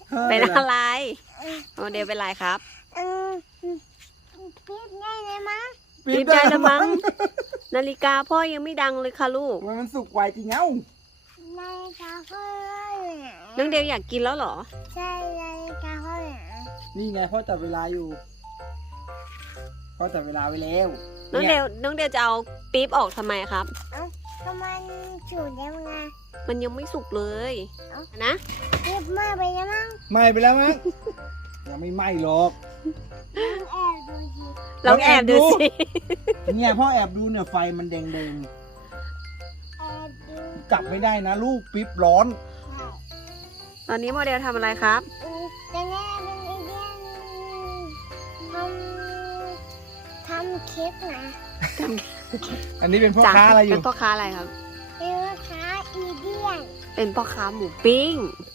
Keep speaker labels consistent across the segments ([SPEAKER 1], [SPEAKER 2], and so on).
[SPEAKER 1] เป็นอะไรโมเดลเป็นไรครับ
[SPEAKER 2] ปี๊บได้เลยมั้ง
[SPEAKER 1] รีบใจละมั้ง นาฬิกาพ่อยังไม่ดังเลยค่ะลูก
[SPEAKER 3] มันสุกไวจริงเอ้า
[SPEAKER 2] นาฬิกาพ่ออยู่ไหน
[SPEAKER 1] น้องเดลอยากกินแล้วเหรอ
[SPEAKER 2] ใช่นาฬิกาพ่ออยู่ไหน
[SPEAKER 3] นี่ไงพ่อจับเวลาอยู่พ่อจับเวลาไว้แล้ว
[SPEAKER 1] น้องเดลจะเอาปี๊บออกทำไมครับ
[SPEAKER 2] ก็มันสูดแล้วไง
[SPEAKER 1] มันยังไม่สุกเลย นะ
[SPEAKER 2] ปี๊บมากไปแล้วมั้ง
[SPEAKER 3] ไหม้ไปแล้วมั้ง ยังไม่ไหม้หรอก
[SPEAKER 2] ลองแอบดูสิ
[SPEAKER 1] ลองแอบดูสิ
[SPEAKER 3] เนี่ยพ่อแอบดูเนี่ยไฟมันแดง
[SPEAKER 2] แอบดู
[SPEAKER 3] ๆจับไม่ได้นะลูกปิ๊บร้อน
[SPEAKER 1] ตอนนี้โมเดลทำอะไรครับ
[SPEAKER 2] แต่แม่เป็นไอเดียทำเค้กนะ
[SPEAKER 3] อันนี้เป็นพ่อค้าอะไรอ
[SPEAKER 1] เป็
[SPEAKER 3] ยู่
[SPEAKER 1] นพ่อค้าอะไรครับ
[SPEAKER 2] เป็นลูกค้าอีเดียน
[SPEAKER 1] เป็นพ่อค้าหมูปิ้ง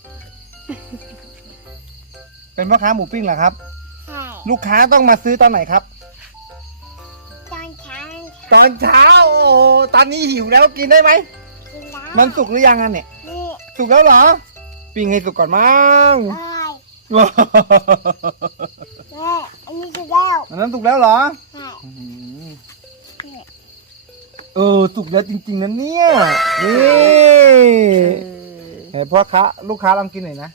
[SPEAKER 3] เป็นพ่อค้าหมูปิ้งเหรอครับ
[SPEAKER 2] ใช่
[SPEAKER 3] ลูกค้าต้องมาซื้อตอนไหนครับ
[SPEAKER 2] ตอนเช้า
[SPEAKER 3] ตอนเช้าโอ้โหตอนนี้หิวแล้วกินได้ไหม
[SPEAKER 2] กินแล้ว
[SPEAKER 3] มันสุกหรือยังอันเนี่ย
[SPEAKER 2] นี่
[SPEAKER 3] สุกแล้วเหรอ ปิ้งให้สุกก่อนมั้ง
[SPEAKER 2] เอ้ยแม่อันนี้จะแล้ว
[SPEAKER 3] อันนั้นสุกแล้วเหรอ
[SPEAKER 2] ใช่
[SPEAKER 3] อื้อหือสุกแล้วจริงๆนะเนี่ย นี่ไหนพ่อค้าลูกค้าลองกินหน่อยนะ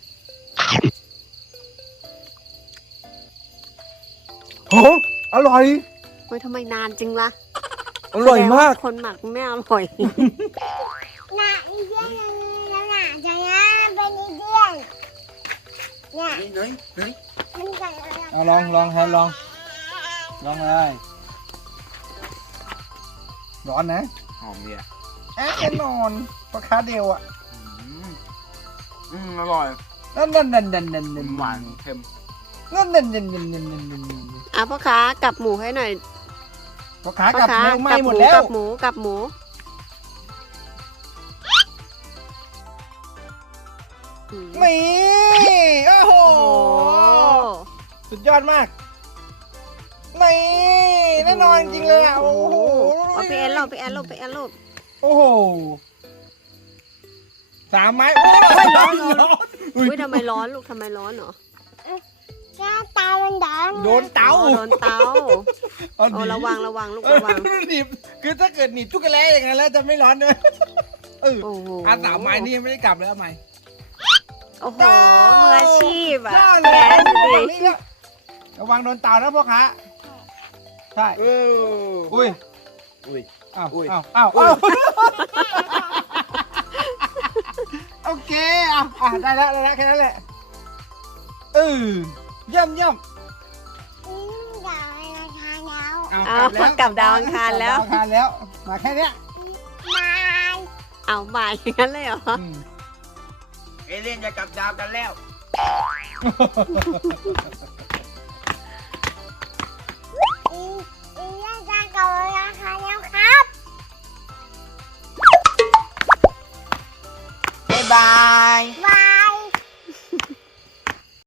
[SPEAKER 3] โหอร่อย
[SPEAKER 1] เฮ้ยทำไมนานจริงล่ะ
[SPEAKER 3] อร่อยมาก
[SPEAKER 1] แสดงว่คนหมักไม่อร่อย
[SPEAKER 2] หน้าอีเดียนแล้วหน้าจะนะเป็นอีเดียนเนี่ยมันจะ
[SPEAKER 3] เอาลองแฮนลองเลยร้อนนะ
[SPEAKER 4] หอมดีอ่ะ
[SPEAKER 3] แน่นอนพ่อค้าเดียวอ่ะ
[SPEAKER 4] อร่อย
[SPEAKER 3] นั่น
[SPEAKER 4] หวานเค็ม
[SPEAKER 3] นั่น
[SPEAKER 1] อ่ะพ่อค้ากลับหมูให้หน่อย
[SPEAKER 3] พ่อค้ากลับเร็วไหม้หมดแล้ว
[SPEAKER 1] กลับหมูอืม
[SPEAKER 3] นี่โอ้โห
[SPEAKER 1] โอ้
[SPEAKER 3] สุดยอดมากนี่แน่นอนจริงเลยอ่ะโอ้โห
[SPEAKER 1] เอาไปแอนลบ
[SPEAKER 3] โอ้โห3 ไม้
[SPEAKER 1] โอ้ยร้อน
[SPEAKER 3] อุ้ย
[SPEAKER 1] อุ้ยทำไมร้อนลูกทำไมร้อนเหรอ
[SPEAKER 2] แค่ตามันดัง
[SPEAKER 3] โดนเตา
[SPEAKER 1] โอ้โดนเตา
[SPEAKER 3] เอา
[SPEAKER 1] โอ้
[SPEAKER 3] ดิ
[SPEAKER 1] ระวังลูกระวัง
[SPEAKER 3] หนีบคือถ้าเกิดหนีบจุกกระแลอย่างนั้นแล้วจะไม่ร้อนด้วย
[SPEAKER 1] โอ้โห
[SPEAKER 3] 3 ไม้นี่ยังไม่ได้กลับเลยเอาใหม่
[SPEAKER 1] โอ้โหมืออาชีพอ่ะ
[SPEAKER 3] ได้เลย
[SPEAKER 1] แกะสิ
[SPEAKER 3] นี่ก็ระวังโดนเตานะพ่อค้าใช่ อุ้ย
[SPEAKER 4] อุ้ย
[SPEAKER 3] อ้าว
[SPEAKER 4] อุ้ย
[SPEAKER 3] อ้าวโอเคได้แล้วแค่นั้นแหละเยี่ยม
[SPEAKER 2] ดาวราคาแล้ว
[SPEAKER 1] เอากลับดาวอังคารแล้ว
[SPEAKER 3] ดาวอังคารแล้วมาแค่เนี้ย
[SPEAKER 2] บาย
[SPEAKER 1] เอาบ่ายอย่างนั้นเลยเหรอ
[SPEAKER 4] เอเลี่ยนจะกลับดาวกันแล้ว
[SPEAKER 2] อีเรื่องการกับราคาแล้วค่ะ